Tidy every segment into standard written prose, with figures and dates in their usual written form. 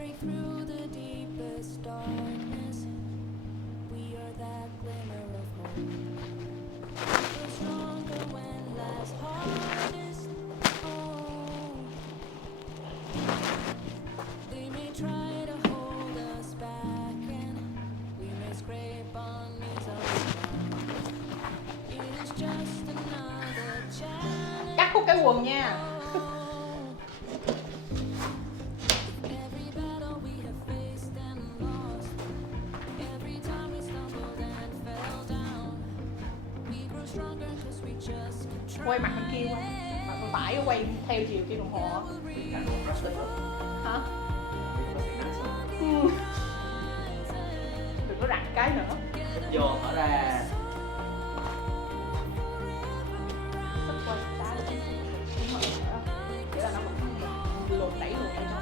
break through the deepest darkness. We are that glimmer of hope. Feel stronger when life's hardest. Oh, they may try to hold us back, and we may scrape our knees on the ground. It is just another challenge. Cắt khúc cái quần nha. Every battle we have faced and lost, every time we stumbled and fell down, we grow stronger 'cause we just keep Quay mặt bên kia qua. Mặt bên phải quay theo chiều kim đồng hồ. Hả? Đừng có rặn cái nữa. Vô mở ra. Sức quay xa đi. Không mở nữa. Chỉ là nó vẫn luồn đẩy luồn ở trong.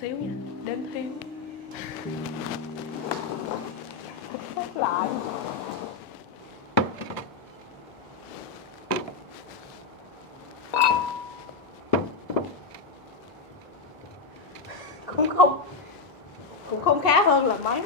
Xíu nha, đếm xíu. Lại. Cũng không khá hơn là mấy.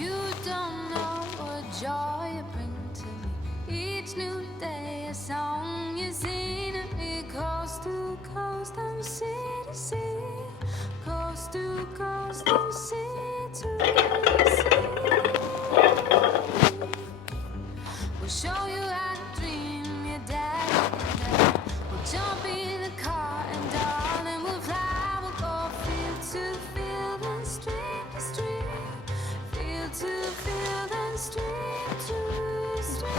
You don't know what joy you bring to me. Each new day a song you sing, it coast to coast and sea to sea, coast to coast and sea to sea. We'll show you how to dream, your daddy. We'll jump in the car and darling, we'll fly, we'll go field to field and stream to stream, field to field and stream to stream.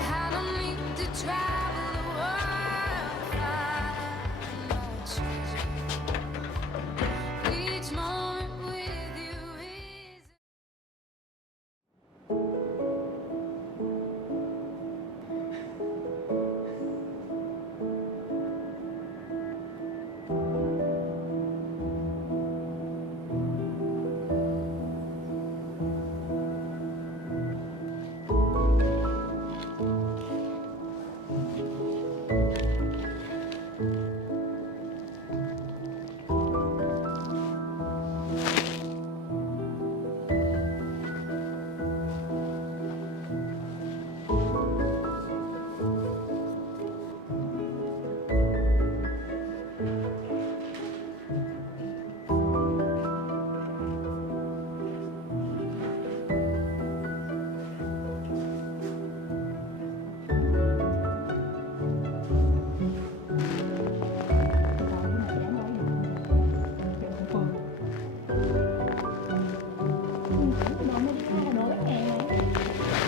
I don't need to travel the world, find my treasure. Each moment đồ Medico là đồ bán hàng này.